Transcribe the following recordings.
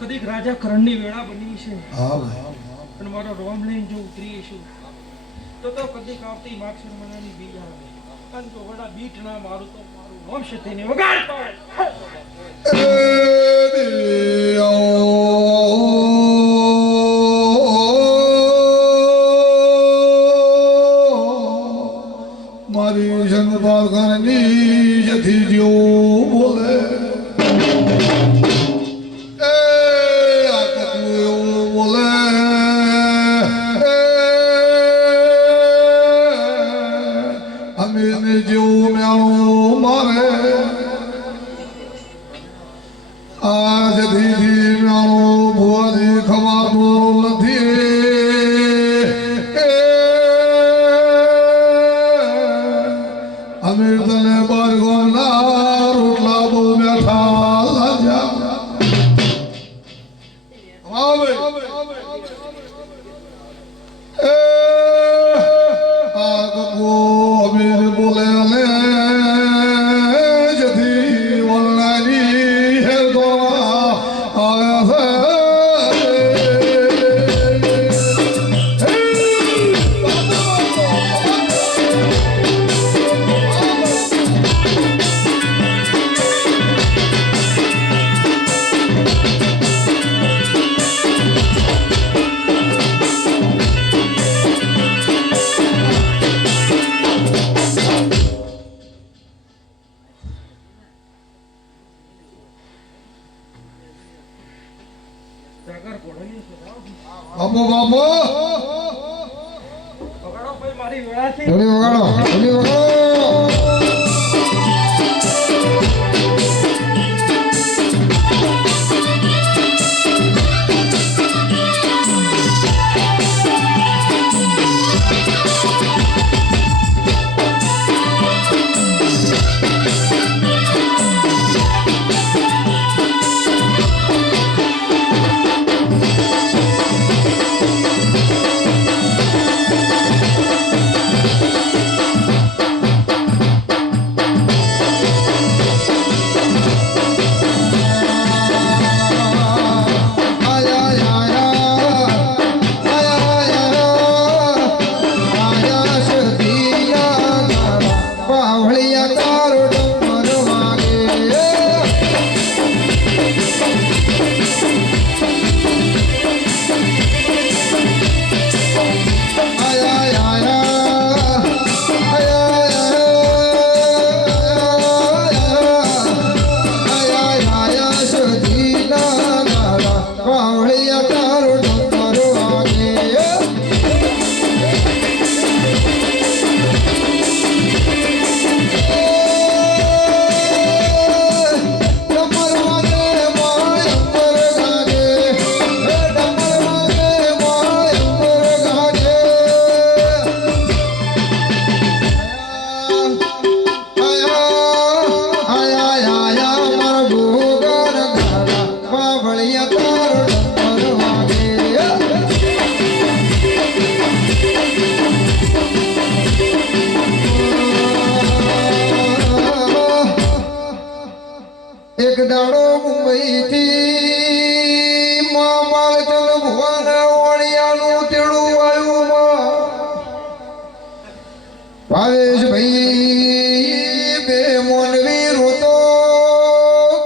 કદીક રાજા કરણની વેળા બની છે. હા ભાઈ. અને મારો રોમ લઈને જો ઉતરી છું તો કદીક આવતી માક્ષર મનાની બીજ આવે. અને જો વડા બીટ ના મારું તો મારું વંશ તેને વગાડતો મારી જન્મપાલ ઘરની જથી જેવું બોલે જેવું મેળું મારે આજ દીદી મેળું ભુવાજી ખવાતું નથી. અમીર તને બારગોના રોટલા બહુ બેઠા લાગ્યા. અમીર બોલે લે જથી વલણાની હે તો આવે બાપો બાપો વગાડો ભાઈ મારી વેળા છે. વગાડો વગાડો. એક દાડો મુંબઈ થી મામાલ ચંદ ભુવન વણિયાનું તેડું આવ્યું ભાવેશ ભાઈ બે મોનવી રોતો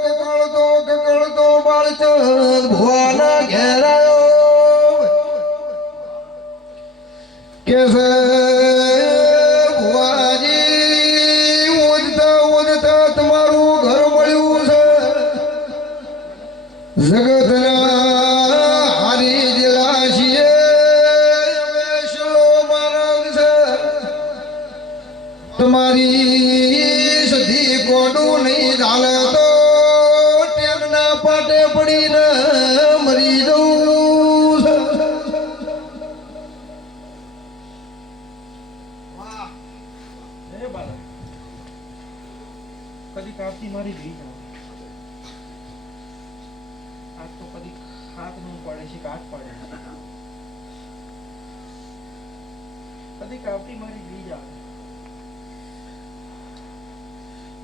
કકળતો બાળચંદ ભુવાના ઘેર આવ્યો કે છે જગતના હારી દિલાશીએ વેશલો માર્ગ છે તમારી સધી કોડું નહીં ચાલે તો ટેમના પાટે પડીને મરી જવું છે. કદી કાપતી મારી ભીજ આજ તો કદી હાથ નું પડે છે કાટ પડે કદી કાપતી મારી બીજ આવે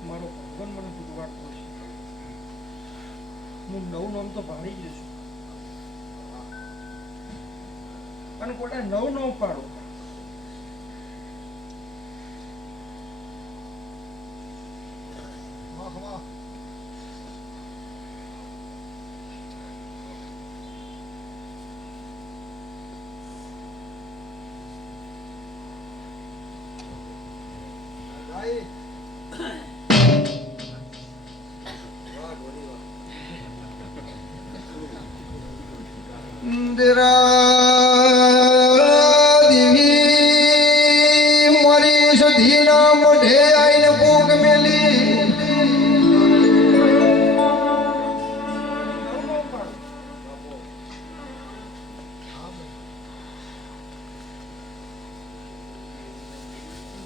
મારો ભગવાન મને પૂજવાડ કરશે. હું નવું નામ તો પાડી જ છું અને કોટા નવું નામ પાડો. દેવી મારી સધીના મોઢે આઈને ભૂખ મેલી. નવું નામ પાડો.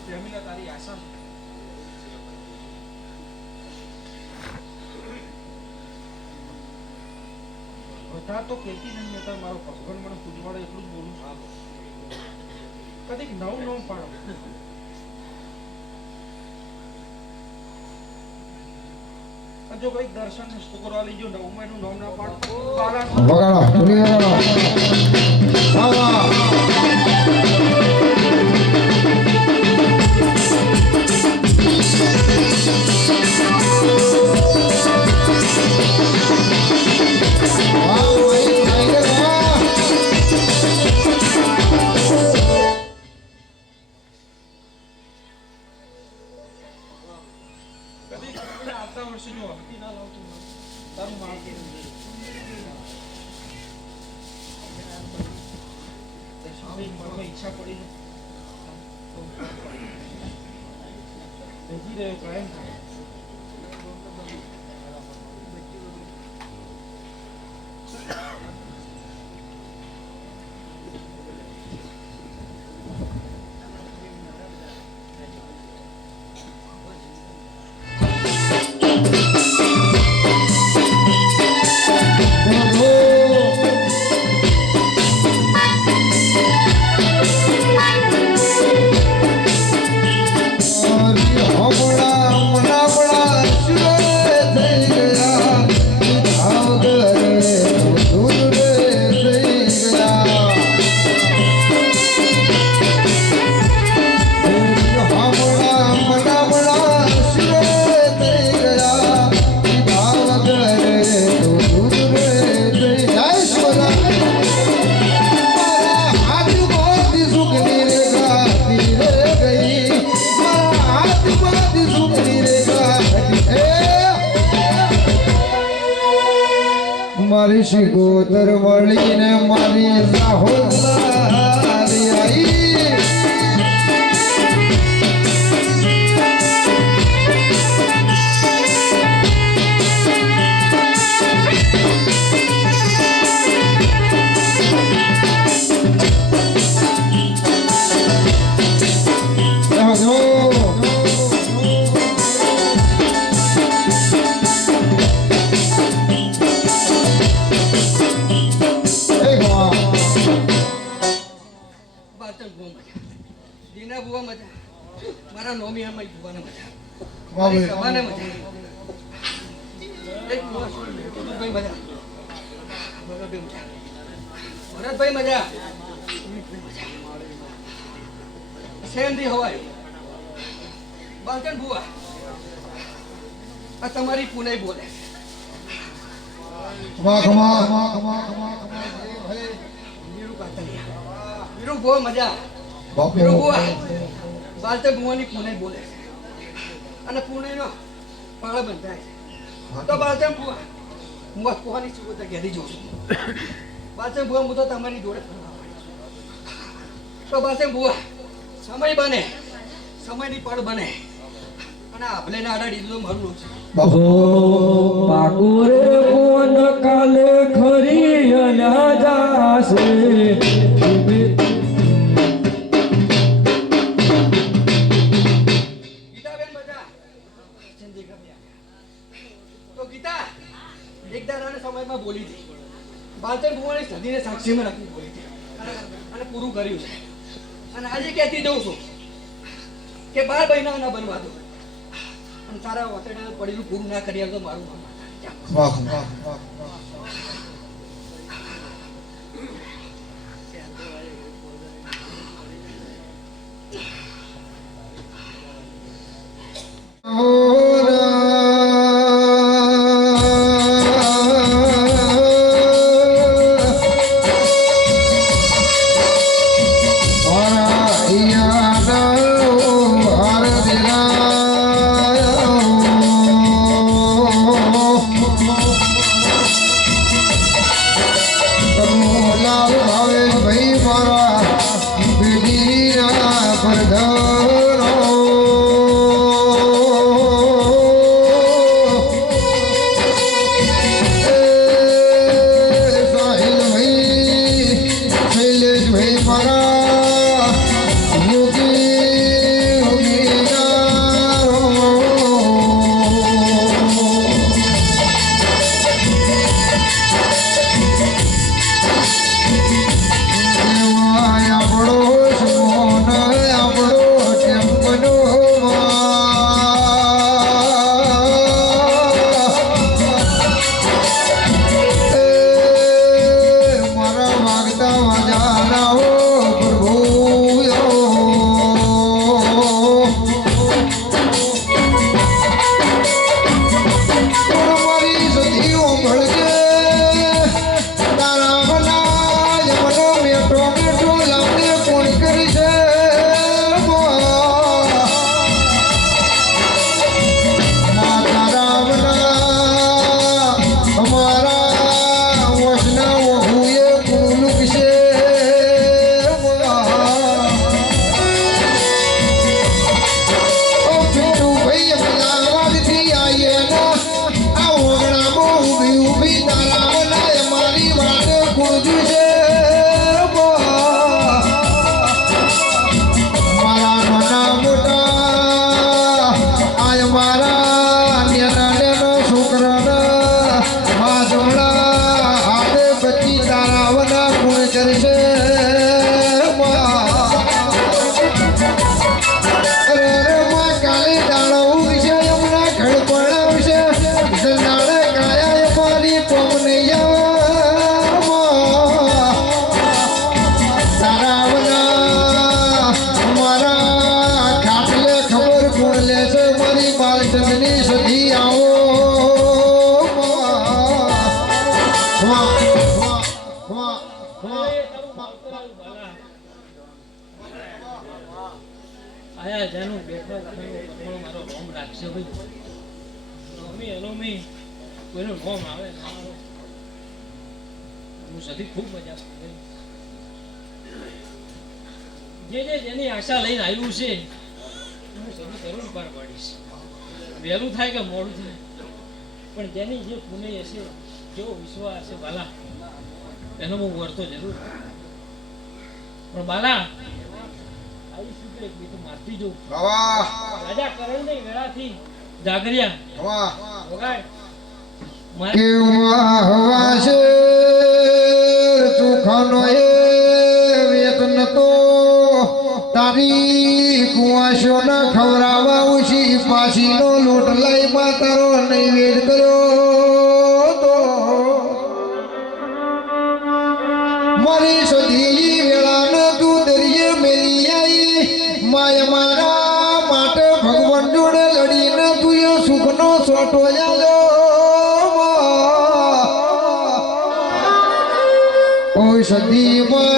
પ્રેમીલા તારી આશા છે. બધા તો કહેતી નહીં મેં તાર મારો ભગવાન મને પૂજવાડે એટલું જ બોલું છું. કદીક નવું નામ પાડો. અને જો કઈક દર્શન ને સ્તોત્ર આલી જો નવું એનું નામ ના પાડો બારા વગાડો ધૂની વગાડો. વાહ વાહ. વાહ ભાઈ ટાઈગર વાહ. કદી આવતા વર્ષે જો હલ્દી ના લાવતું હોય, તારું માલ કે સ્વામી મનમાં ઈચ્છા પડી તો ભેજી રહ્યો કાયમ થાય. મારી શિકોતર વળીને મારી સાહોદારી આઈ. દીના બુવા મજા, મારા નોમી આમાં બુવાને મજા, વાહ ભાઈ. સવાને મજા, એક બુવા ભાઈ મજા, ભરતભાઈ મજા, ભરતભાઈ મજા, સેમથી હવાય, બાલકન બુવા, આ તમારી પુનાઈ બોલે. વાહ કમા. વીરુ કાતરિયા, વીરુ બહુ મજા. બાપુ. વીરુ બુવા, બાલતે બુવાની પુનાઈ બોલે છે અને પુનાઈનો પાળો બંધાય છે. તો બાલતે બુવા, હું આ કોની સુગોતા ઘેરી જોઉં છું. બાલતે બુવા, હું તો તમારી જોડે ફરવા આવ્યો છું. તો બાલતે બુવા, સમય બને, સમયની પડ બને અને આપણે આડા ડીલો મારું છે. બાપુ. પાકુરે કોન કાલે ખરી અલ્યા જાશે ગીતાબેન મજા, ચંદીગઢ આવ્યા. તો ગીતા એક દાડાના સમયમાં બોલી હતી, બાલચંદ ભુવાને સદીને સાક્ષીમાં રાખી બોલી હતી અને પૂરું કર્યું છે. અને આજે કહેતી જઉં છું કે 12 મહિના ના બનવા દો. અને તારા વતને પડેલું પૂરું ના કરી આવતો મારું મામા વાહ વાહ વાહ આયા જાનું બેઠા મારો રોમ રાખશે ભાઈ રોમી એલોમી કોઈનું રોમ આવે હું સદી ખૂબ મજા જેની આશા લઈને આવ્યું છે હું સદી જરૂર પાર પાડીશ વહેલું થાય કે મોડું થાય પણ જેની જે પુણ્ય હશે જેવો વિશ્વાસ હશે બાલા એનો હું વર્તો જરૂર પણ બાલા આવી શું કે બીજું મારતી જો રાજા કરણ ની વેળાથી જાગર્યા વગાડ કેવા હવા છે સુખનો એ વેતન તો તારી કુવાશો ના ખવરાવા ઉછી પાછીનો લોટ લઈ માતારો નૈવેદ કર્યો તો મારી સધી વેળાને તું દરિયે મેલી આવી માય મારા માટે ભગવાન જોડે લડીને તું એ સુખનો સોટો યાદો ઓય સદીમાં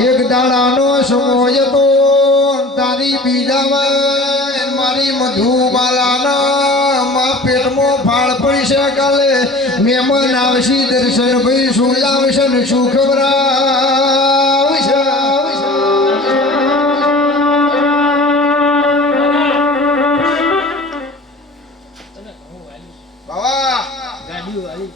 એક દાડાનો સમય તો તારી બીજામાં મારી મધુબાલાના મા પેટમાં ફાળ પડશે કાલે મહેમાન આવશે દર્શન ભાઈ શું લાવશે ને શું ખબરાવશે બાબા ગાડીઓ આવી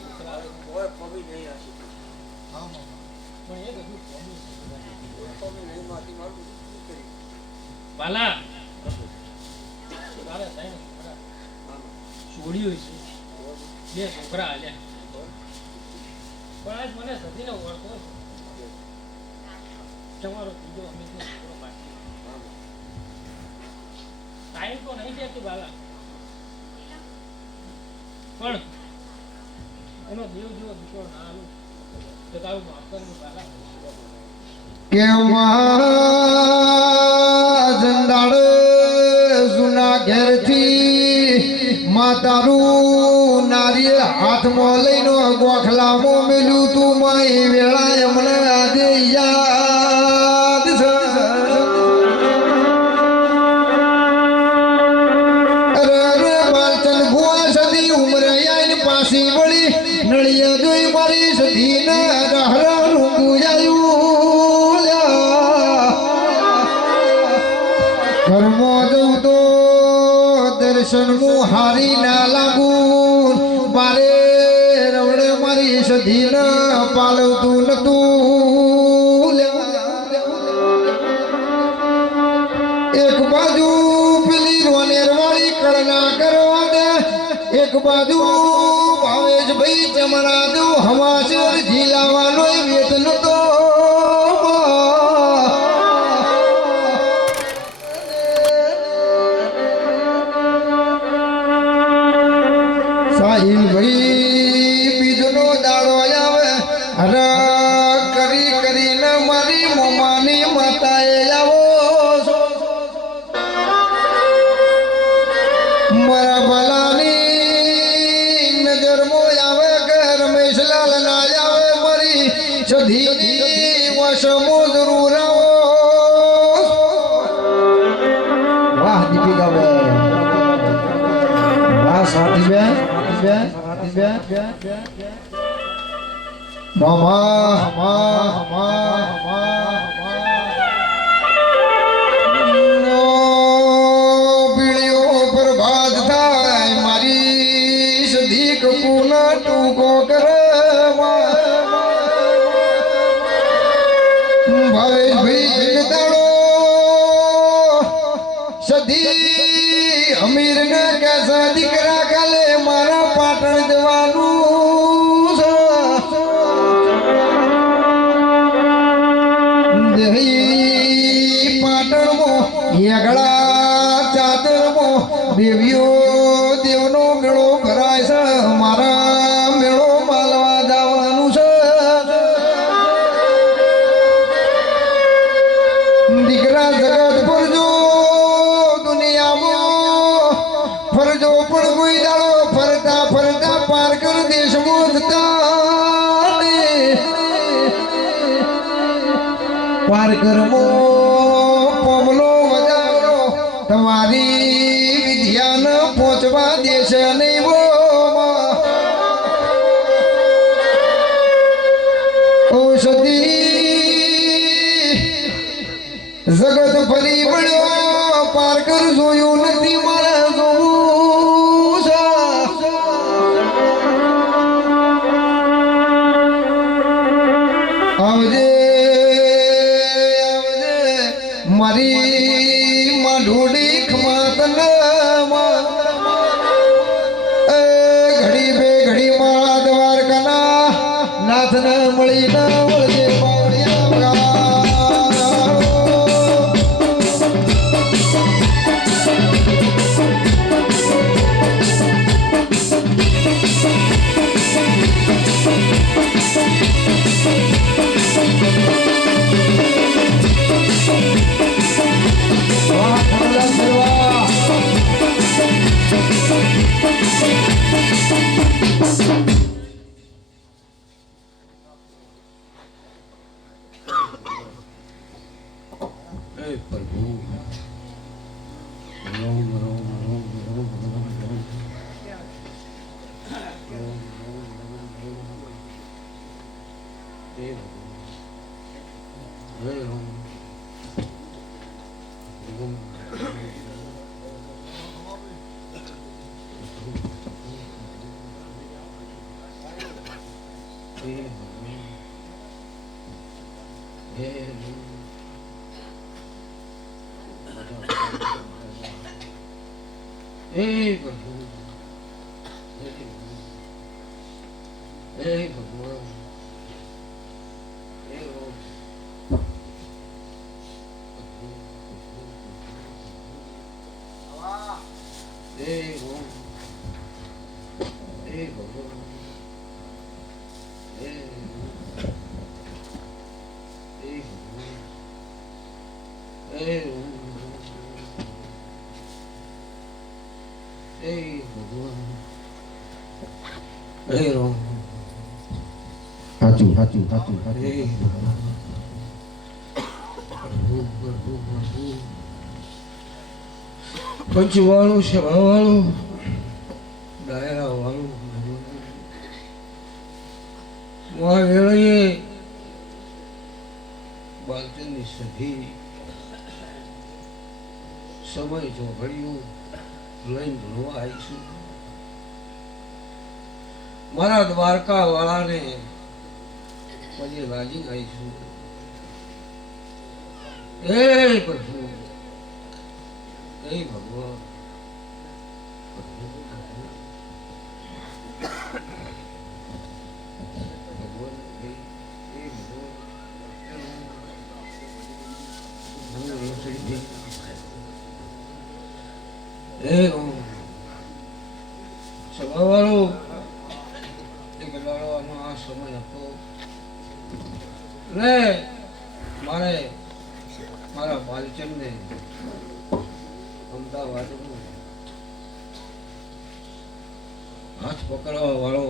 બાલા છોડ્યું છે બે છોકરા હાલ્યા પણ આજ મને સતીને ઓળખો તમારો ત્રીજો અમિતનો છોકરો બાકી ટાઈમ તો નહીં દેતું બાલા, પણ એનો દેવ જેવો દીકરો ના આલું તો તારું માફ કરવું બાલા. કે જંદાડ જૂના ઘેરથી માતારું નારિયેળ હાથમાં લઈને ગોખલામાં મેલું તું માય વેળા મને આજે યાદ છે. અરે બાલચંદ ભુવા સદી ઉમરે આઈને પાછી વળી નળિયા જોઈ મારી સદી ને રહરા રૂંગું આવ્યું. ઘરમાં જવું તો દર્શન હું હારી ના લાગુ, મારે રવડે મારી સધી ન પાલવતું નતું. એક બાજુ પેલી રોનેર વાળી કળના કરવા દે, એક બાજુ ભાવેશ ભાઈ ચમરા દો હવાસર ઝીલાવાનો વેતન તો સાહિલ ભાઈ બીજનો દાડો આવે હર કરી કરીને મારી મમ્માની માતાએ આવો મારા ભલાની નજરમાં આવે કે રમેશલાલ ના આવે મારી સધી વશમો જરૂર આવો. વાહ દીપિકા બેન, વાહ સાથી બેન, પીળીઓ પ્રભાત થાય મારી સધી કપૂના ટૂંકો કરે. ભાવેશ ભાઈ દાડો સધી અમીર ને કેસા દીકરા કાલે મારા પાટણ જવાનું છે. પાટણમાં હેગડા ચાદરમાં દેવીઓ દેવનો મેળો ભરાય છે, મારા મેળો માલવા જવાનું છે. દીકરા જગત ફરજો દુનિયામાં ફરજો, પણ કોઈ દાડો ફરતા ફરતા પાર કર દેશમાં જતા પાર કરમો પમલો વજાવરો તમારી વિદ્યાને પહોંચવા દેશે નહીં. ઔષધિ જગત ફરી વળ્યો પાર કર જોયું નથી મારે જોવું છે. આવજે મારી માં ઢોડી ખમાતન ઘડી બે ઘડી માં દ્વારકાના નાથને મળી ન વળજે પાવડિયા. ભગવાન હે ભગવાન હે ભગવાન હે રામ સાચું સાચું સાચું હે ભગવાન પંચવાળું સભાવાળું ડાયરા વાળું વેળીએ બાલચંદની સધી સમય જો ઘડ્યું લઈને ભણવા આવીશું મારા દ્વારકા વાળાને પછી રાજી આવીશું હે પ્રભુ હે ભગવાન સભાવાળો એક લડવાનો આ સમય હતો ને મારે મારા બાલચંદને અમદાવાદનું હાથ પકડવા વાળો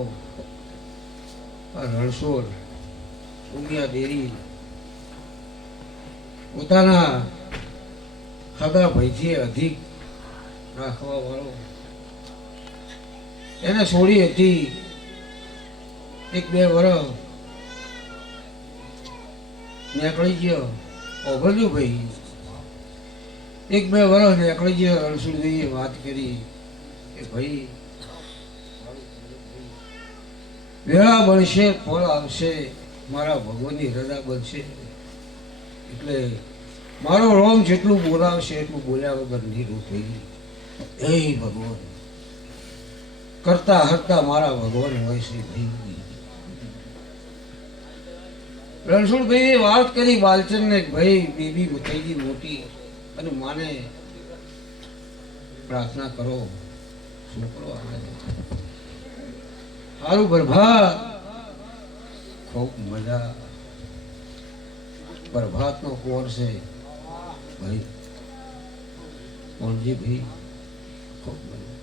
આ રણછોડ ઉમિયા ડેરી પોતાના સગા ભાઈથી અધિક રાખવા વાળો એને છોડી હતી એક બે વર્ષ નીકળી ગયો ઓભર્યું ભાઈ એક બે વર્ષ નીકળી ગયો રણછોડભાઈએ વાત કરી કે ભાઈ વેળા બનશે ફળ આવશે મારા ભગવાનની રજા બનશે એટલે મારો રોમ જેટલું બોલાવશે એટલું બોલ્યા વગર નીરું થઈ હે ભગવાન કરતા હરતા મારા ભગવાન હોય છે ભાઈ રણછોડભાઈએ વાત કરી બાલચંદને ભાઈ બેબી થઈ ગઈ મોટી અને માને પ્રાર્થના કરો છોકરો આવે સારું પ્રભાત ખૂબ મજા પ્રભાતનો કોણ છે ભાઈ કોણજી ભાઈ ખૂબ મજા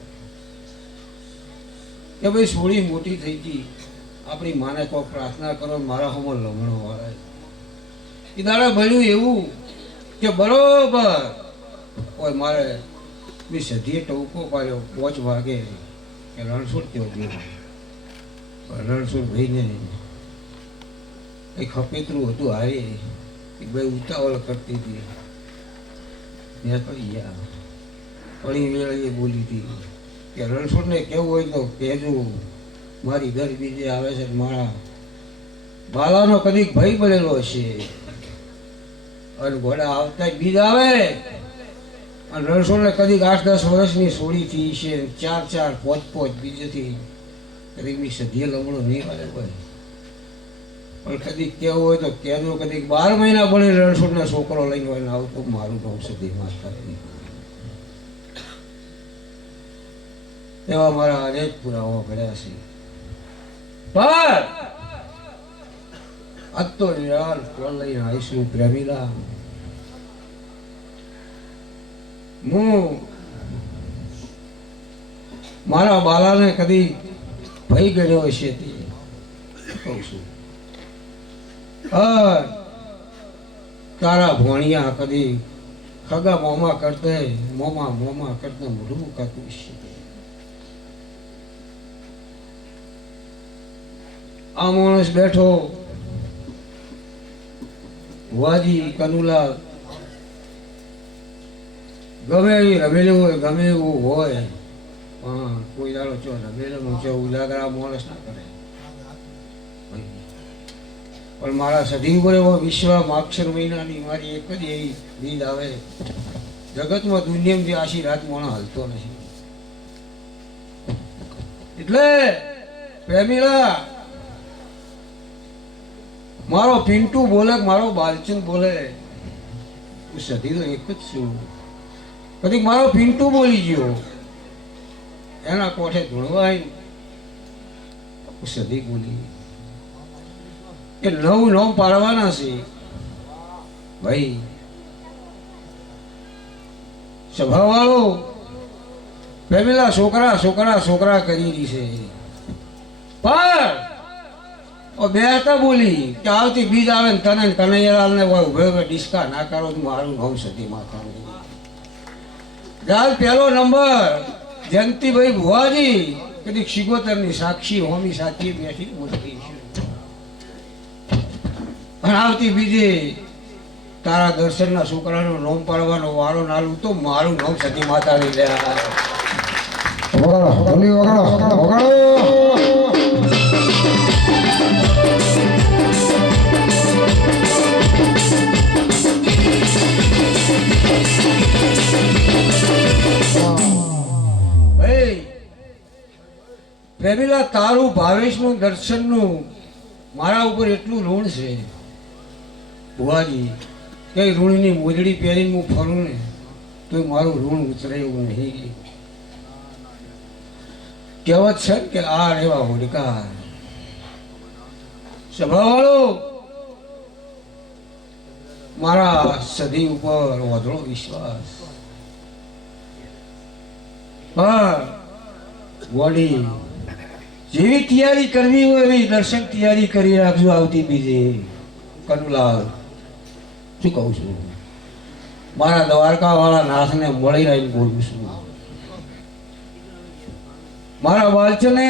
કે ભાઈ સોળી મોટી થઈ ગઈ આપણી માને કોઈ પ્રાર્થના કરો મારા હોમો લમણો વાળા એ દાડા બન્યું એવું કે બરોબર કોઈ મારે બી સધીએ ટવકો પાડ્યો 5 વાગે કે રણછોડ કેવો ગયો રણછોડ ભાઈને એક ખપેતરું હતું હારે એક ભાઈ ઉતાવળ કરતી હતી મેં કરી ગયા પડી વેળે બોલી હતી કે રણછોડને કેવું હોય તો કહેજો મારી ઘર બીજે આવે છે મારા બાલાનો કદીક ભય બનેલો હશે અને ઘોડા આવતા બીજ આવે અને રણછોડને કદીક 8-10 વર્ષની સોળીથી છે 4-4 5-5 બીજેથી કદીક સધીએ લમણો નહીં આવે કોઈ પણ કદીક કેવું હોય તો કહેજો કદીક 12 મહિના ભણી રણછોડનો છોકરો લઈને હોય આવતો મારું ગામ સધી માસ્ટર એવા મારા અનેક પુરાવા પડ્યા છે પણ આજ તો યાર કોણ લઈને આવીશું પ્રેમીલા હું મારા બાલાને કદી ભય ગયો હશે તે કહું છું તારા ભોણિયા કદી ખગા મોમા કરતે મોઢું મુકાતું છે આ માણસ બેઠો વાજી કનુલા ગમે એ રમેલું હોય ગમે એવું હોય પણ કોઈ દાડો ચો રમેલું છે ઉજાગરા માણસ ના કરે પણ મારા સધી ઉપર એવો વિશ્વ માક્ષર મહિનાની મારી એક જ એવી દીદ આવે જગતમાં દુનિયામાં જે આશી રાત મોણો હાલતો નથી એટલે પ્રેમીલા મારો પિન્ટુ બોલે મારો બાલચંદ બોલે હું સધી તો એક જ છું કદી મારો પિન્ટુ બોલી ગયો એના કોઠે ધૂણવાય સદી બોલી કે 9 નોમ પાડવાના છે ભાઈ. સભાવાળો પેલા છોકરા છોકરા છોકરા કરી રહી છે, પણ બે હતા બોલી કે આવતી બીજ આવે ને તને કનૈયાલાલ ને ઉભે ઉભે ડિસ્કા ના કરો તો મારું નામ સતી માતાનું. ગાલ પહેલો નંબર જયંતિભાઈ ભુવાજી કદી શિગોતરની સાક્ષી હોમી સાચી બેઠી મોટી છે. અને આવતી બીજી તારા દર્શનના છોકરાનો નોમ પાડવાનો વારો નાલું તો મારું નામ સતી માતાની લે. વગાડો ઢોલી વગાડો વગાડો. પ્રેમીલા તારું ભાવેશનું દર્શનનું મારા ઉપર એટલું ઋણ છે ભુવાજી કે ઋણની મોજડી પહેરીને હું ફરું ને તો મારું ઋણ ઉતરે એવું નહીં. કહેવત છે કે આ રેવા હોડકા. સભાવાળો મારા સદી ઉપર વધળો વિશ્વાસ, પણ વળી જેવી તૈયારી કરવી હોય એવી દર્શન તૈયારી કરી રાખજો. આવતી બીજી કનુલાલ શું કહું છું, મારા દ્વારકા વાળા નાથને મળી રહીને બોલું છું. મારા બાળચને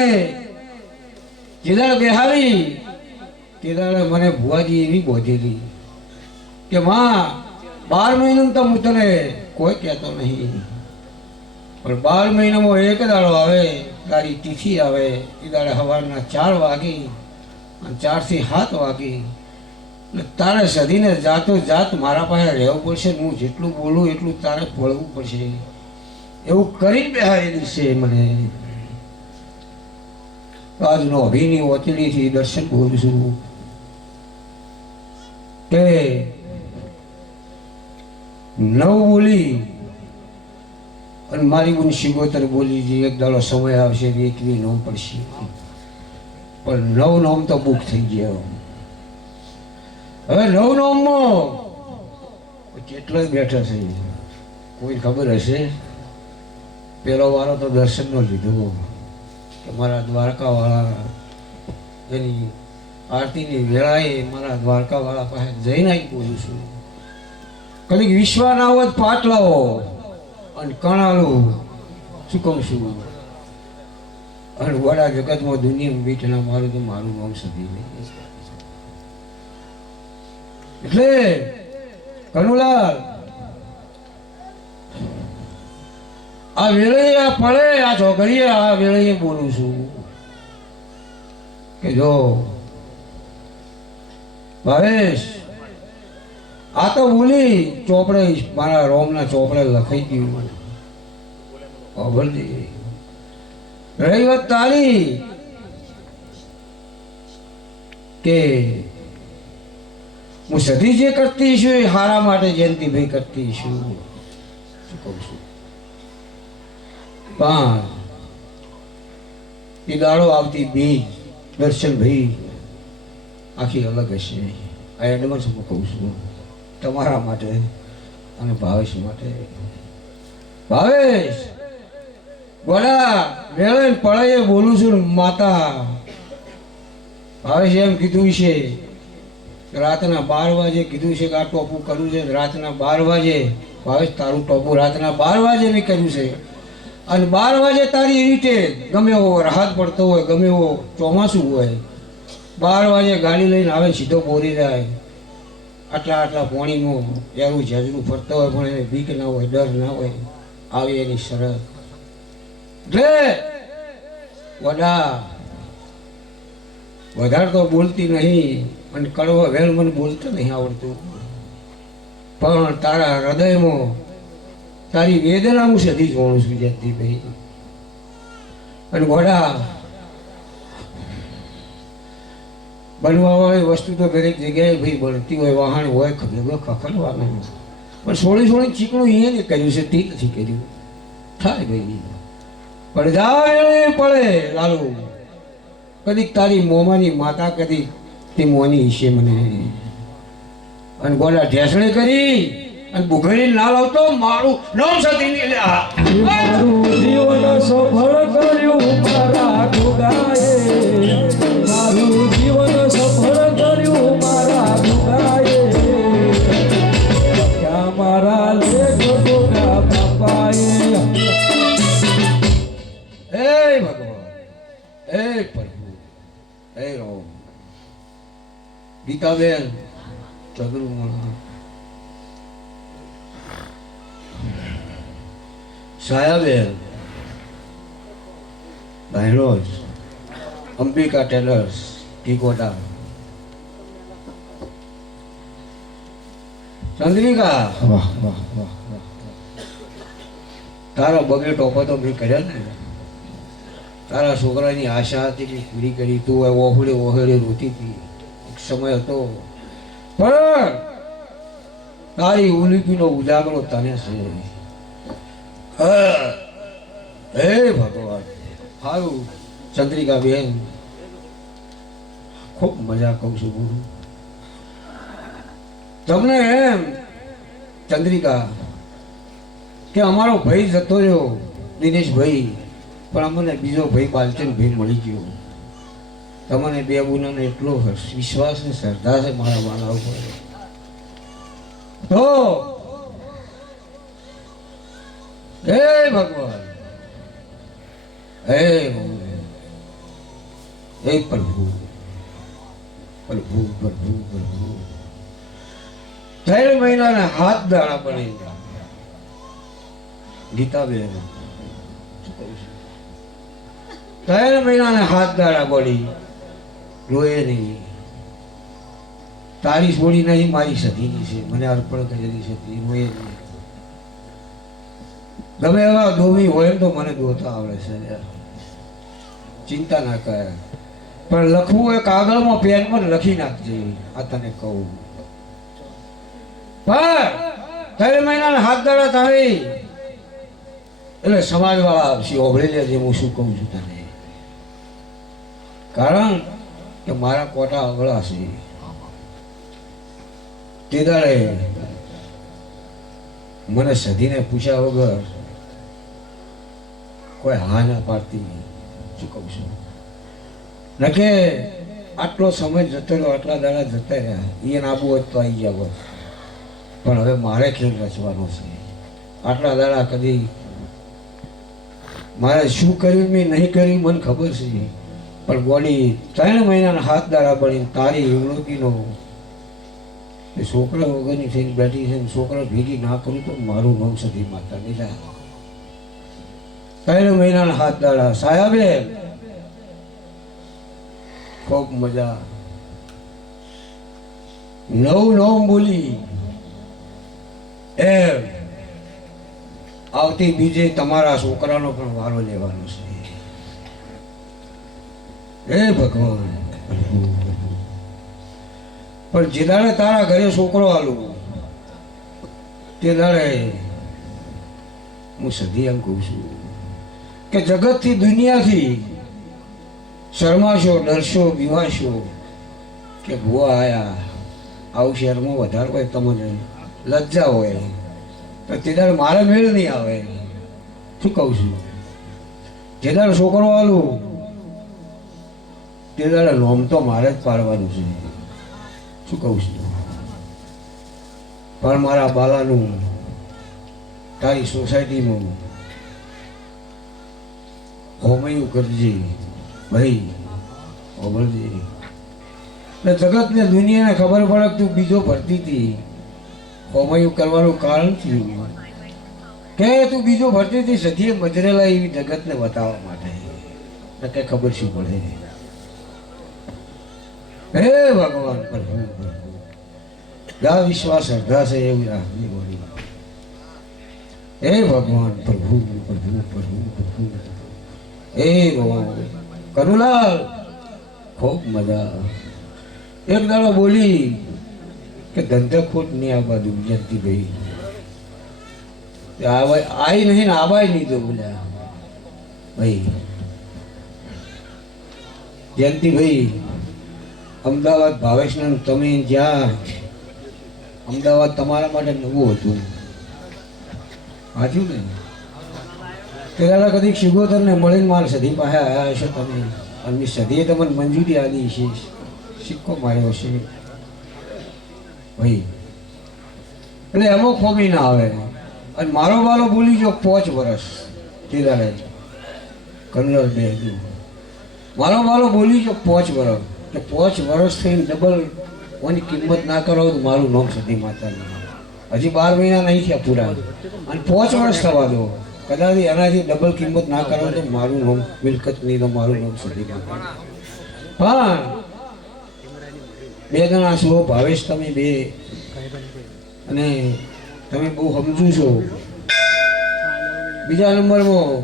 જેદાડે બેહારી તેદાડે મને ભુવાજી એવી બોધેલી કે માં 12 મહિનામાં તો હું તને કોઈ કહેતો નહીં, પણ 12 મહિનામાં એક દાડો આવે, તારી તિથિ આવે, એ દાડે સવારના 4 વાગે અને 4 થી 7 વાગે એટલે તારે સદીને જાતો જાત મારા પાસે રહેવું પડશે. હું જેટલું બોલું એટલું તારે પડવું પડશે. એવું કરીને બેહારેલી છે મને. આજનો અભિની ઓચડીથી દર્શન બોલું છું કે 9 બોલી અને મારી બુન શિગોતર બોલી જે એક દાડો સમય આવશે 21 નોમ પડશે, પણ 9 નોમ તો બુક થઈ ગયા. હવે 9 નોમમાં કેટલો બેઠા છે કોઈ ખબર હશે? પેલો વારો તો દર્શનનો લીધો કે મારા દ્વારકા વાળા એની આરતીની વેળાએ મારા દ્વારકા વાળા પાસે જઈને આવી બોલું છું. કદી વિશ્વા ના હોત પાટલાઓ અને કણાલું શું કહું છું, અને વડા જગતમાં દુનિયા બીટના મારું તો મારું નામ સદી નહીં. એટલે કનુલાલ આ વેળે આ પડે આ છોકરીએ આ વેળે બોલું છું કે જો ભાવેશ આ તો બોલી ચોપડે મારા રોમના ચોપડે લખાઈ ગયું. ભલજી રહી વાત તારી કે હું સદી જે કરતી છું એ હારા માટે જયંતિભાઈ કરતી છું. શું કહું છું, પણ એ દાડો આવતી બીજ દર્શનભાઈ આખી અલગ હશે. આ એડવાન્સ હું કહું છું તમારા માટે અને ભાવેશ માટે. ભાવેશ વડા વેળે પડે બોલું છું માતા. ભાવેશ એમ કીધું છે રાતના 12 વાગે કીધું છે કે આ ટોપું કરવું છે. રાતના 12 વાગે ભાવેશ તારું ટોપું રાતના 12 વાગે મેં કર્યું છે. અને 12 વાગે તારી રીતે ગમે એવો રાહત પડતો હોય, ગમે એવો ચોમાસું હોય, 12 વાગે ગાડી લઈને આવે સીધો બોરી જાય. આટલા પાણીમાં એરું ઝાઝરું ફરતો હોય પણ એને બીક ના હોય, ડર ના હોય, આવી એની શરત. એટલે વડા વધારે તો બોલતી નહીં અને કડવા વેલ મને બોલતો નહીં આવડતું, પણ તારા હૃદયમાં તારી વેદના હું સદી જોઉં છું જયંતિભાઈ. અને વડા બનવાવાળી વસ્તુ તો દરેક જગ્યાએ ભાઈ બનતી હોય, વાહન હોય, ખખડવાનું, પણ સોળી ચીકણું એને કર્યું છે તે નથી કર્યું. થાય ભાઈ પડદા વેળે પડે લાલુ કદીક તારી મોમાની માતા કદી તે મોની ઈશે મને અને ગોડા ઢેસણે કરી અને બુઘડી ના લાવતો મારું નામ સતી નહીં લે મારું જીવન સફળ કર્યું મારા ગુગાએ મારું જીવન સફળ કર્યું મારા ગુગાએ ક્યાં મારા લેખ ગોગા બાપાએ હે ભગવાન હે પ્રભુ હે રામ ગીતાબેન ચગરું સાયાબેન બહેરોજ અંબિકા ટેલર્સ ટીકોટા ચંદ્રિકા વાહ વાહ વાહ વાહ તારો બગે ટોપો તો મેં કર્યા ને તારા છોકરાની આશા હતી કે પૂરી કરી તું ઓહળે ઓહળે રોતી હતી એક સમય હતો પણ તારી ઉલીપીનો ઉજાગરો તને છે હે ભગવાન સારું ચંદ્રિકા બેન ખૂબ મજા કહું છું ગુરુ તમને એમ ચંદ્રિકા કે અમારો ભાઈ જતો રહ્યો દિનેશભાઈ પણ અમને બીજો ભાઈ બાલચંદ ભાઈ મળી ગયો તમને બે ગુનાનો એટલો વિશ્વાસ ને શ્રદ્ધા છે મારા વાલા ઉપર તો હે ભગવાન હે હે પ્રભુ પ્રભુ પ્રભુ પ્રભુ 3 મહિનાના હાથ દાણા બની ગીતાબેન 3 મહિનાના હાથ દાડા બળી રોયે નહીં તારી છોડી નહીં મારી સતીની છે મને અર્પણ કરેલી સતી રોયે નહીં ગમે એવા દોવી હોય તો મને દોતા આવડે છે યાર ચિંતા ના કર પણ લખવું એ કાગળમાં પેન પર લખી નાખજે આ તને કહું પણ 3 મહિનાના હાથ દાડા થાય એટલે સમાજવાળા આવશે ઓગળી લેજે હું શું કહું છું તને કારણ કે મારા કોટા અગળા છે તે દાડે મને સધીને પૂછ્યા વગર કોઈ હા ના પાડતી શું કહું છું ન કે આટલો સમય જતો રહ્યો આટલા દાડા જતા રહ્યા એ આબુ હોત તો આવી ગયા બસ પણ હવે મારે ખેલ રચવાનો છે આટલા દાડા કદી મારે શું કર્યું મેં નહીં કર્યું મને ખબર છે પણ બોડી 3 મહિનાના હાથ દાડા બની તારી યુવતીનો એ છોકરા વગરની થઈને બેઠી છે છોકરા ભેગી ના કરું તો મારું નામ સતી માતા લીધા 3 મહિનાના હાથ દાડા સાહેબે ખૂબ મજા નવ બોલી એમ આવતી બીજે તમારા છોકરાનો પણ વારો લેવાનો છે હે ભગવાન પણ જે દાડે તારા ઘરે છોકરો આલું તે દાડે હું સદી એમ કહું છું કે જગતથી દુનિયાથી શરમાશો ડરશો બીવાશો કે ભુવા આયા આવું શહેરમાં વધારે કોઈ તમને લજ્જા હોય તો તે દાડે મારે મેળ નહીં આવે શું કહું છું જે દાડે છોકરો આલું તે દાડે નોમ તો મારે જ પાડવાનું છે શું કહું છું પણ મારા બાલાનું તારી સોસાયટીમાં હોમયું કરજે ભાઈ હોમળજે એટલે જગતને દુનિયાને ખબર પડે તું બીજો ભરતી હતી હોમયું કરવાનું કારણ થયું કે તું બીજો ભરતી હતી સધીએ મજરેલા એવી જગતને બતાવવા માટે કે ખબર શું પડે હે ભગવાન પ્રભુ જા વિશ્વાસ શ્રદ્ધા છે એવી રાખવી બોલી હે ભગવાન પ્રભુ પ્રભુ પ્રભુ પ્રભુ હે ભગવાન કરુલાલ ખૂબ મજા એક દાડો બોલી કે ધંધે ખોટ નહીં આ બાજુ જયંતિભાઈ આઈ નહીં ને આવાય નહીં તો બોલ્યા ભાઈ જયંતિભાઈ, અમદાવાદ ભાવેશનું તમે જ્યાં અમદાવાદ તમારા માટે નવું હતું, સાચું ને? પેલા કદી શિગોતરને મળીને મારા સધી પાસે આવ્યા હશો તમે, અને સધીએ તમને મંજૂરી આપી છે, સિક્કો માર્યો છે ભાઈ, એટલે એમાં ખોમી ના આવે. અને મારો વાલો બોલી જો 5 વર્ષ તેદાડે કન્નર બે મારો વાલો બોલી જો 5 વર્ષ, કે 5 વર્ષ થઈને ડબલ કોની કિંમત ના કરો તો મારું નામ સતી માતાની. હજી 12 મહિના નહીં થયા પૂરા, અને 5 વર્ષ થવા દો. કદાચ એનાથી ડબલ કિંમત ના કરો તો મારું નામ મિલકત નહીં, તો મારું નામ સતી માતા. પણ 2 જણા છો, ભાવેશ તમે 2, અને તમે બહુ સમજુ છો. બીજા નંબરમાં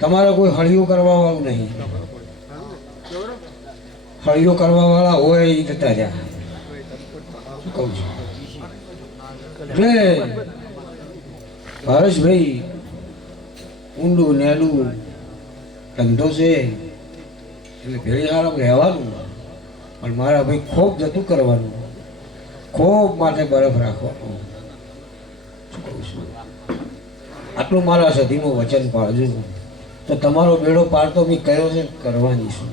તમારે કોઈ હળિયો કરવા વાળું નહીં, હળિયો કરવા વાળા હોય એ જતા રહ્યા. શું કહું છું? એટલે ભાવેશભાઈ, ઊંડું નેડું ધંધો છે એટલે ભેળી આરામ રહેવાનું, પણ મારા ભાઈ ખૂબ જતું કરવાનું, ખૂબ માટે બરફ રાખવાનો. શું કહું છું? આટલું મારા સધીનું વચન પાળજો, તો તમારો બેડો પાર તો મેં કયો છે કરવાની છું.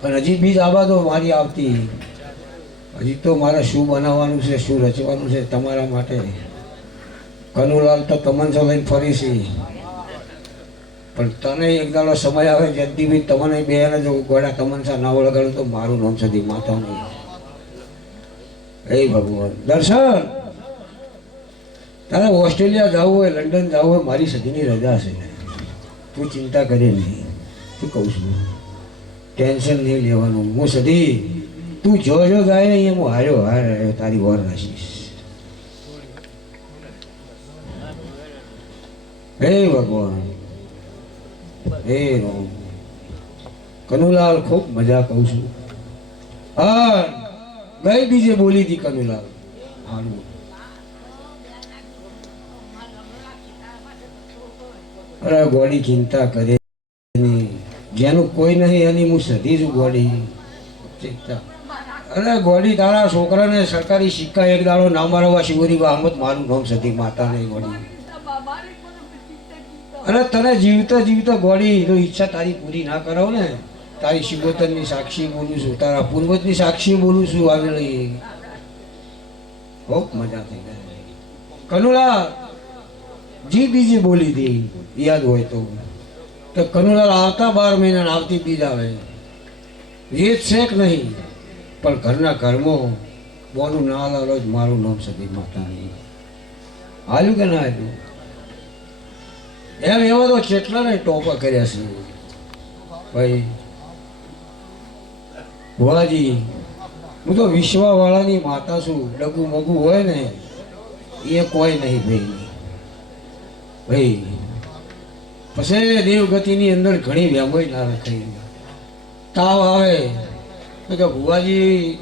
પણ હજી બીજ આવા દો મારી આવતી, હજી તો મારે શું બનાવવાનું છે, શું રચવાનું છે તમારા માટે. કનુલાલ તો તમનસો લઈને ફરી છે, પણ તને એક દાડો સમય આવે જયંતિભાઈ, તમને 2 જો ગોળા તમનસા ના વળગાડું તો મારું નામ સધી માતા નહીં. હે ભગવાન, દર્શન તારે ઓસ્ટ્રેલિયા જવું હોય, લંડન જવું હોય, મારી સદીની રજા છે, તું ચિંતા કરે નહીં. શું કહું છું? ટેન્શન નહીં લેવાનું. હું સદી તું જો જાય અહીંયા હું હાર્યો તારી વર રાખીશ. હે ભગવાન, હે રામ. કનુલાલ ખૂબ મજા કહું છું. હા, ગઈ બીજે બોલી હતી કનુલાલ. હારું, અરે ગોડી ચિંતા કરે નહીં, જેનું કોઈ નહીં એની હું સધી છું ગોડી. ચિંતા અરે ગોડી, તારા છોકરાને સરકારી સિક્કા એક દાડો ના મારવા શિવરી અહમદ મારું નામ સધી માતા નહીં ગોડી. અરે તને જીવતા જીવતા ગોડી તો ઈચ્છા તારી પૂરી ના કરાવ ને, તારી શિવોતરની સાક્ષી બોલું છું, તારા પૂર્વજની સાક્ષી બોલું છું. આવેલી ખૂબ મજા થઈ ગઈ. કનુલા જી બીજી બોલી હતી યાદ હોય તો, કનુલાલ આવતા 12 મહિના આવતી બીજ આવે, રીત છે કે નહીં, પણ ઘરના ઘરમાં બોનું ના લાલો જ મારું નામ સદી માતા નહીં. હાલ્યું કે ના હાલ્યું? એમ એવા તો કેટલા ને ટોપા કર્યા છે ભાઈ. ભુવાજી, હું તો વિશ્વવાળાની માતા છું. ડગું મગું હોય ને એ કોઈ નહીં ભાઈ. પછી દેવગતિની અંદર ઘણી વ્યામોય ના રખાઈ. તાવ આવે તો કે ભુવાજી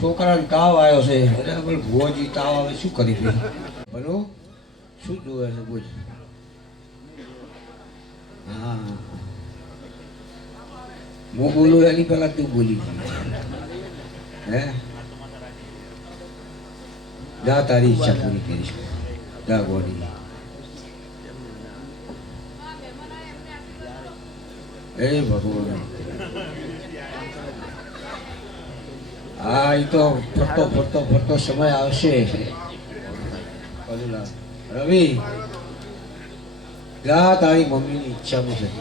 છોકરાને તાવ આવ્યો છે, બરાબર? ભુવાજી તાવ આવે શું કરી દે? બનો શું જોવે છે બોલ? હા, હું બોલું એની પહેલા તું બોલી. હે, જા તારી ઈચ્છા પૂરી કરીશ. જા ગોડી. હે ભગવાન, હા એ તો ફરતો સમય આવશે. રવિ, જા તારી મમ્મીની ઈચ્છા મુજબ.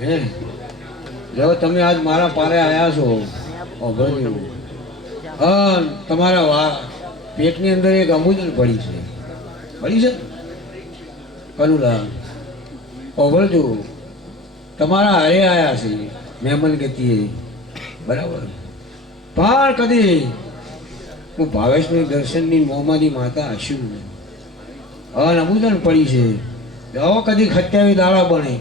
હે, જો તમે આજ મારા પારે આવ્યા છો, તમારા પેટની અંદર એક અમૂજન પડી છે. કનુલા ઓભળજો, તમારા હારે આવ્યા છે મહેમાન ગતિએ, બરાબર? પણ કદી હું ભાવેશની દર્શનની મોંમાંથી માતા હશું, અમૂજન પડી છે. જો કદી ખત્યાવી દાડા બને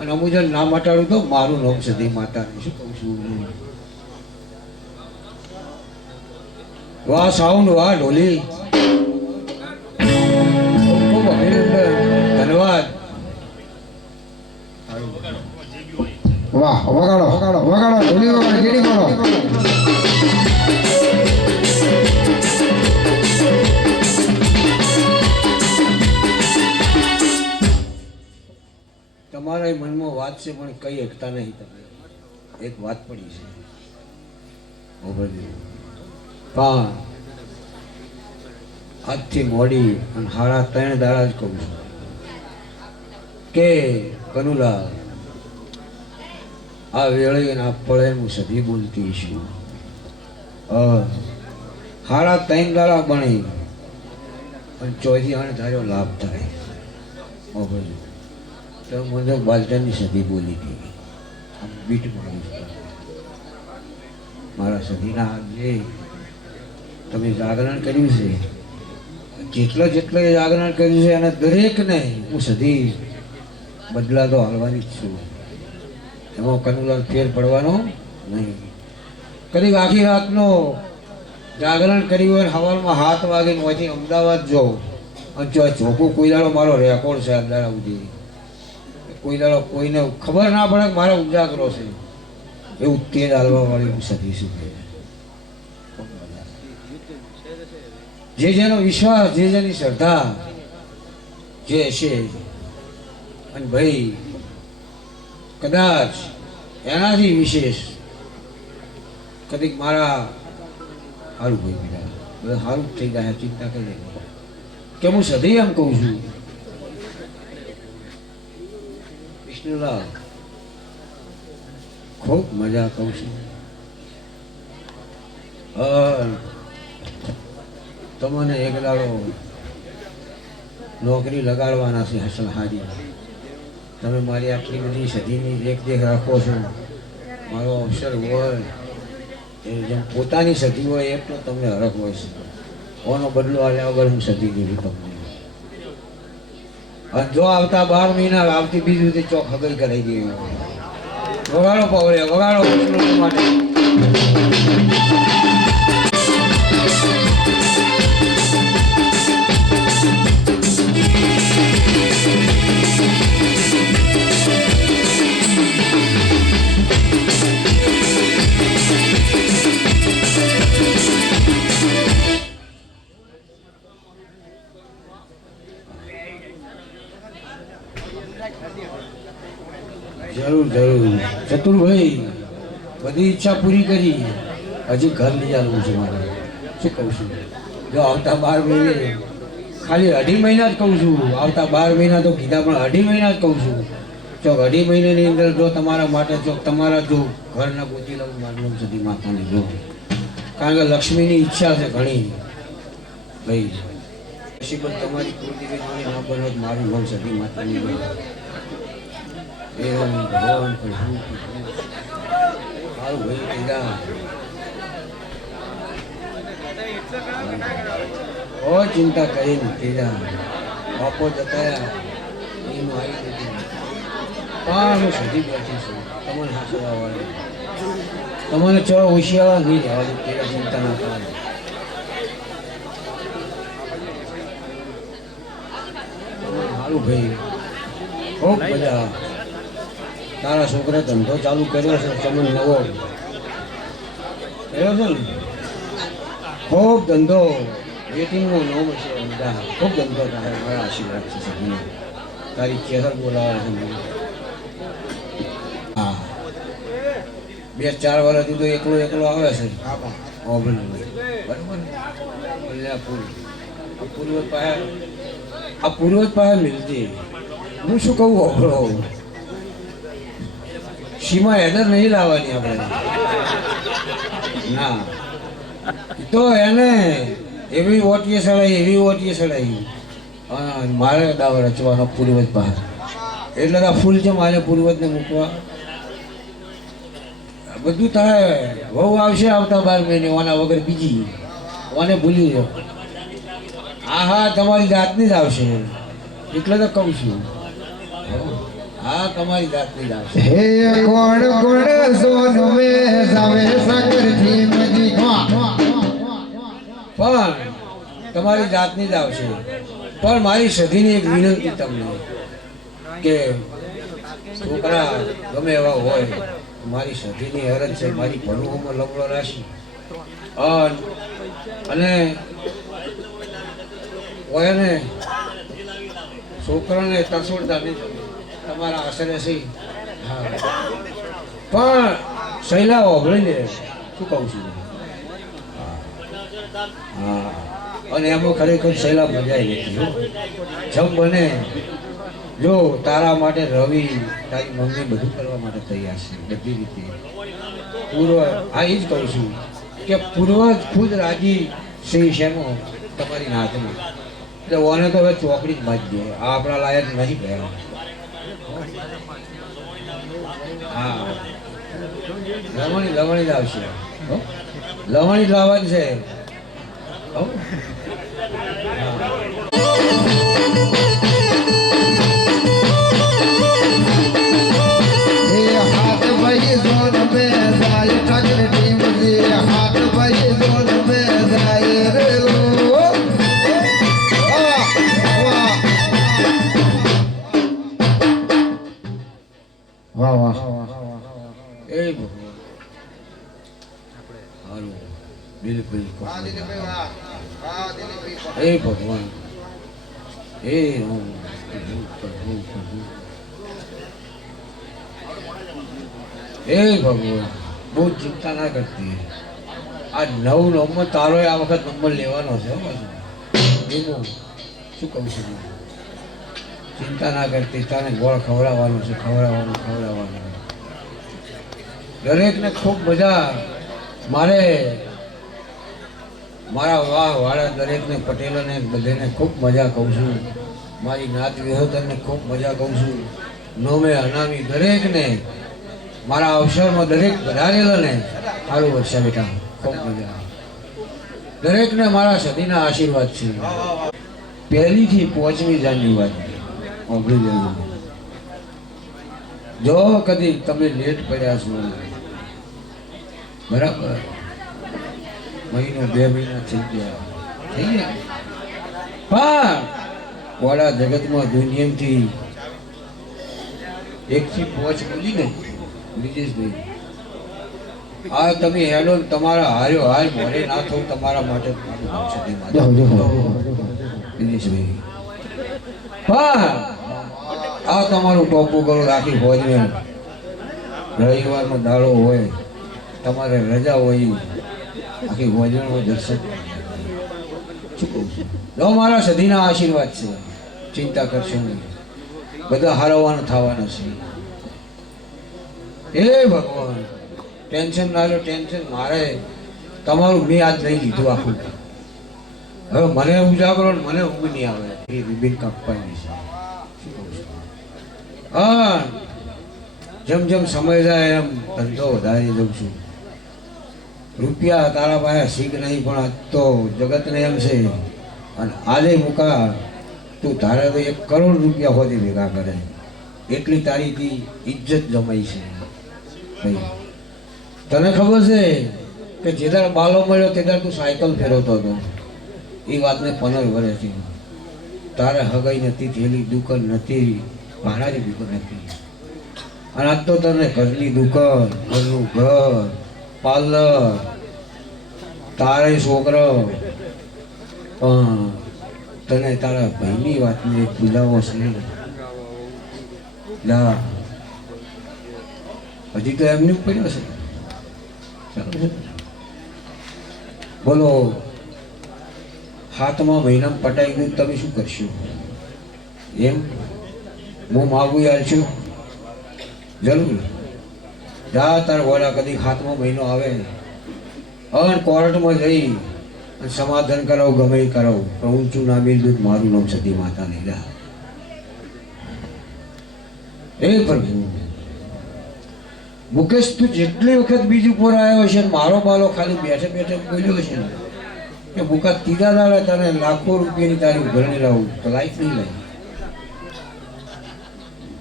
અને અમૂજન ના મટાડું તો મારું નામ સદી માતા. શું કહું છું? વાહ સાઉન્ડ, વાહ ઢોલી, ખૂબ અભિનંદન, ધન્યવાદ. વાહ વગાડો વગાડો વગાડો ઢોલી વગાડો જેડી વગાડો તમારા મનમાં વાત છે પણ કઈ એકતા નહીં તમે એક વાત પડી છે પણ આજથી મોડી અને હાડા 3 દાડા જ કહું છું કે કનુલા આ વેળે આ પળે હું સદી બોલતી છું હાડા 3 દાડા બની અને ચોથી આને ધાર્યો લાભ થાય તો મને બાલટાની સદી બોલી હતી આમ બીટ મારું મારા સદીના જે તમે જાગરણ કર્યું છે જેટલા જાગરણ કર્યું છે અને દરેકને હું સદી બદલાતો હાલવાની જ છું એમાં કનુલાલ ફેર પડવાનો નહીં કદી આખી રાતનો જાગરણ કર્યું હોય હવારમાં 7 વાગે અહીંથી અમદાવાદ જાઉં અને ચોખ્ખું કોઈ દાડો મારો રેકોર્ડ છે અત્યારે સુધી કોઈ દાડો કોઈને ખબર ના પડે કે મારો ઉજાગરો છે એવું તેજ હાલવા વાળી હું સદી શું કહે જે જેનો વિશ્વાસ જે જેની શ્રદ્ધા જે હશે અને ભાઈ કદાચ એનાથી વિશેષ કદીક મારા સારું ભાઈ બેટા બધા સારું જ થઈ જાય ચિંતા કરી કે હું સદી એમ કહું છું વિષ્ણુલાલ ખૂબ મજા કહું છું તમને એક દાડો નોકરી લગાડવાના છે હસલ હારી તમે મારી આટલી બધી સદીની દેખ રાખો છો મારો અવસર હોય એ જેમ પોતાની સદી હોય એટલો તમને હરખ હોય છે કોનો બદલો આવ્યા વગર હું સદી દીધી તમને અને જો આવતા 12 મહિના આવતી બીજું ચોક હગલ કરાઈ ગઈ વગાડો પવડે વગાડો માટે જરૂર જરૂર ચતુરભાઈ બધી ઈચ્છા પૂરી કરી હજી ઘર લઈ આવવું છે મારે શું કહું છું જો આવતા 12 મહિને ખાલી 2.5 મહિના જ કહું છું આવતા 12 મહિના તો કીધા પણ 2.5 મહિના જ કહું છું ચોક 2.5 મહિનાની અંદર જો તમારા માટે ચોક તમારા જો ઘરના ગોતી લઉં મારું સદી માતાને જો કારણ કે લક્ષ્મીની ઈચ્છા છે ઘણી ભાઈ નસીબત તમારી કુળદેવી ના બનો મારું નામ સદી માતાની ભગવાન પણ સારું ભાઈ કીધા ચિંતા કરીને કીધા બાપો જતા એનું આવી દીધું પણ હું સદી બેઠી છું તમને હાસવા વાળે તમને ચો હોશિયાર નહીં જવા દે તેરા ચિંતા ના કરવાની સારું ભાઈ ખૂબ બધા તારા છોકરા ધંધો ચાલુ કર્યો છે તમે નવો કર્યો છે ને ખૂબ ધંધો વેટિંગનો નામ છે બધા ખૂબ ધંધો થાય મારા આશીર્વાદ છે સગીને તારી ચહેર બોલાવે છે મને હા 2-4 વર્ષથી તો એકલો આવે છે બરાબર આ પૂર્વજ પાસે મિલતી હું શું કહું ઓભળો સીમા હેદર નહીં લાવવાની આપણે ના તો એને એવી ઓટીએ સડાઈ મારે દાવ રચવાનો પૂર્વજ બહાર એટલે આ ફૂલ છે મારે પૂર્વજને મૂકવા બધું તારે વહુ આવશે આવતા 12 મહિને ઓના વગર બીજી ઓને ભૂલી જાઓ હા તમારી જાતની જ આવશે એટલે તો કહું છું હા તમારી જાતની જ આવશે હે કોણ કોણ સોનો મે સાવે સાગર થી મજી પણ તમારી જાતની જ આવશે પણ મારી સદીની એક વિનંતી તમને કે છોકરા ગમે એવા હોય મારી સતીની હરજ છે, મારી ભણવામાં લમડો રાશી અને ઓયને છોકરાને તરસોડતા નહીં તમારા આશરે છે. હા પણ સહેલા ઓગળી લે શું કહું છું. હા અને એમાં ખરેખર સહેલા મજા આવી નથી. જમ બને જો તારા માટે રવિ તારી મમ્મી બધું કરવા માટે તૈયાર છે બધી રીતે. પૂર્વ આ એ જ કહું છું કે પૂર્વજ ખુદ રાજી શ્રી શેમો તમારી નાતમાં. એટલે ઓને તો હવે ચોકડી જ બાજ દે, આ આપણા લાયક નહીં ગયા. હા લવણી લવણી જ આવશે, હો? લવણી જ લાવવાની છે. હો? એ હાથ ભાઈ જોન બે જાય ઠાકર ટીમ જે હાથ ભાઈ જોન બે જાય રે લો. વાહ વાહ એ ભગવાન હારું બિલકુલ એ ભગવાન એ ઓમ પ્રભુ પ્રભુ એ ભગવાન બહુ ચિંતા ના કરતી. આ 9 નંબર તારો આ વખત નંબર લેવાનો છે. શું કહું છું, ચિંતા ના કરતી. તને ગોળ ખવડાવવાનું છે, ખવડાવવાનું. દરેકને ખૂબ મજા. મારા વાહ વાળા દરેકને પટેલોને બધાને ખૂબ મજા કહું છું. મારી નાત વિહોતરને ખૂબ મજા કહું છું. નોમે અનામી દરેકને મારા અવસરમાં દરેક વધારેલાને સારું વર્ષા બેટા ખૂબ મજા. દરેકને મારા સદીના આશીર્વાદ છે. 1લી થી 5મી જાન્યુઆરી ઓગળી જવું. જો કદી તમે લેટ પડ્યા છો બરાબર, મહિનો 2 મહિના થઈ ગયા પણ વાળા જગતમાં દુનિયાથી 1 થી 5 બોલીને બ્રિજેશભાઈ આ તમે હેડો ને તમારા હાર્યો હાર મોડે ના થવું તમારા માટે બ્રિજેશભાઈ. આ તમારું ટોપું કરો રાખી ભોજવે. રવિવારનો દાડો હોય, તમારે રજા હોય, આખી ભોજનમાં દર્શન. શું કહું છું, જો મારા સદીના આશીર્વાદ છે. ચિંતા કરશો નહીં, બધા હારવાનું થવાના છે. એ ભગવાન ટેન્શન ના લો, ટેન્શન મારે તમારું મેં આજ લઈ લીધું આખું. હવે મને ઉજાગરો ને મને ઊંઘ નહીં આવે. એ રિબિન કાપવાની છે. હા જેમ જેમ સમય જાય એમ ધંધો વધારી દઉં છું. રૂપિયા તારા પાસે શીખ નહીં, પણ આજ તો જગતને એમ છે. અને આજે મૂકા તું ધારે તો 1 કરોડ રૂપિયા હોતી ભેગા કરે એટલી તારીથી ઇજ્જત જમાઈ છે. ભાઈ તને ખબર છે કે જે દાડ બાલો મળ્યો તે દાડ તું સાયકલ ફેરવતો હતો. એ વાતને 15 વર્ષથી તારે હગાઈ નથી થયેલી, દુકાન નથી, ભાડાની દુકાન હતી. અને આજ તો તને ઘરની દુકાન, ઘરનું ઘર, પાર્લર, તારે છોકરો. પણ તને તારા ભાઈની વાતને એક બુલાવો છે. લા હજી તો એમને પડ્યો છે. બોલો 7મા મહિનામાં પટાઈ ગયું, તમે શું કરશો? એમ હું માગું આલશું જરૂર. જા તાર વડા કદી 7મો મહિનો આવે અને કોર્ટમાં જઈ સમાધાન કરાવું, ગમે એ કરાવું, પણ ઊંચું ના મિલતું મારું નામ સતી માતા નહીં. જા એ પ્રભુ મુકેશ, તું જેટલી વખત બીજ ઉપર આવ્યો છે મારો બાલો ખાલી બેઠે બેઠે બોલ્યો છે ને કે મુકા તીરા દાડા તને લાખો રૂપિયાની તારી ઉઘરણી લાવું તો લાઈફ નહીં લાવી.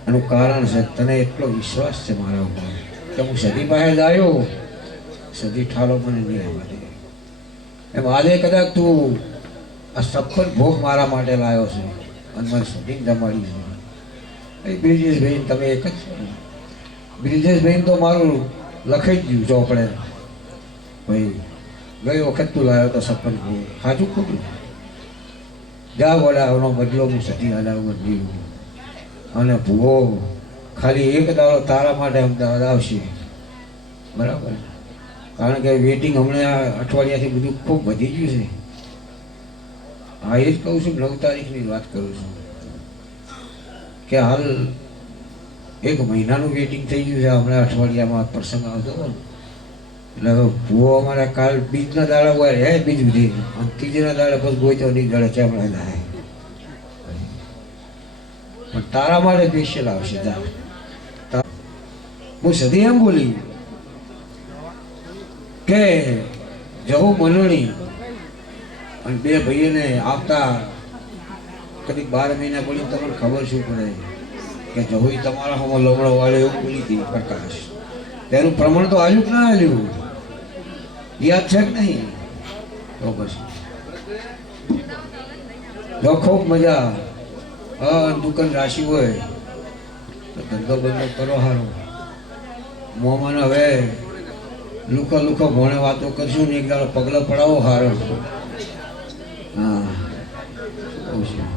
એનું કારણ છે તને એટલો વિશ્વાસ છે મારા ઉપર કે હું સદી પાસે જ આવ્યો, સદી ઠાલો મને નહીં આવવા દે. એમ આજે કદાચ તું આ સફળ ભોગ મારા માટે લાવ્યો છે અને મારી સદી જમાડી છે. એ બ્રિજેશભાઈ તમે એક જ છો ને. બ્રિજેશભાઈ તો મારું લખાઈ જ ગયું ચોપડે ભાઈ ગઈ વખત તું લાવ્યો તો સરપંચ સાચું ખોટું જા વડાનો બદલો હું સતી હલાવું દીધું અને ભૂવો ખાલી એક દાડો તારા માટે અમદાવાદ આવશે બરાબર કારણ કે વેટિંગ હમણાં અઠવાડિયાથી બધું ખૂબ વધી ગયું છે હા એ જ કહું છું 9 તારીખની વાત કરું છું કે હાલ 1 મહિનાનું વેટિંગ થઈ ગયું છે હમણાં અઠવાડિયામાં પ્રસંગ આવતો હતો ને એટલે હવે ભૂવો અમારા કાલ બીજના દાડા હોય હે બીજું થી અને ત્રીજના દાડા પછી ગોઈતો નહીં દાડે ચામડા થાય પણ તારા માટે સ્પેશિયલ આવશે હું સદી એમ બોલી કે જહુ મનોણી અને 2 ભાઈઓને આવતા કદી 12 મહિના બોલી તમને ખબર શું પડે કે જહુ તમારા હમણાં લમણો વાળો એવું બોલી હતી પ્રકાશ તેનું પ્રમાણ તો આવ્યું કે ના આવ્યું યાદ છે કે નહીં તો પછી જો ખૂબ મજા દુકાન રાશિ હોય તો ધંધો બંધો કરો હારો મોમાં હવે લુખો ભણે વાતો કરશું ને એક દાડો પગલા પડાવો હારો હા કહું છું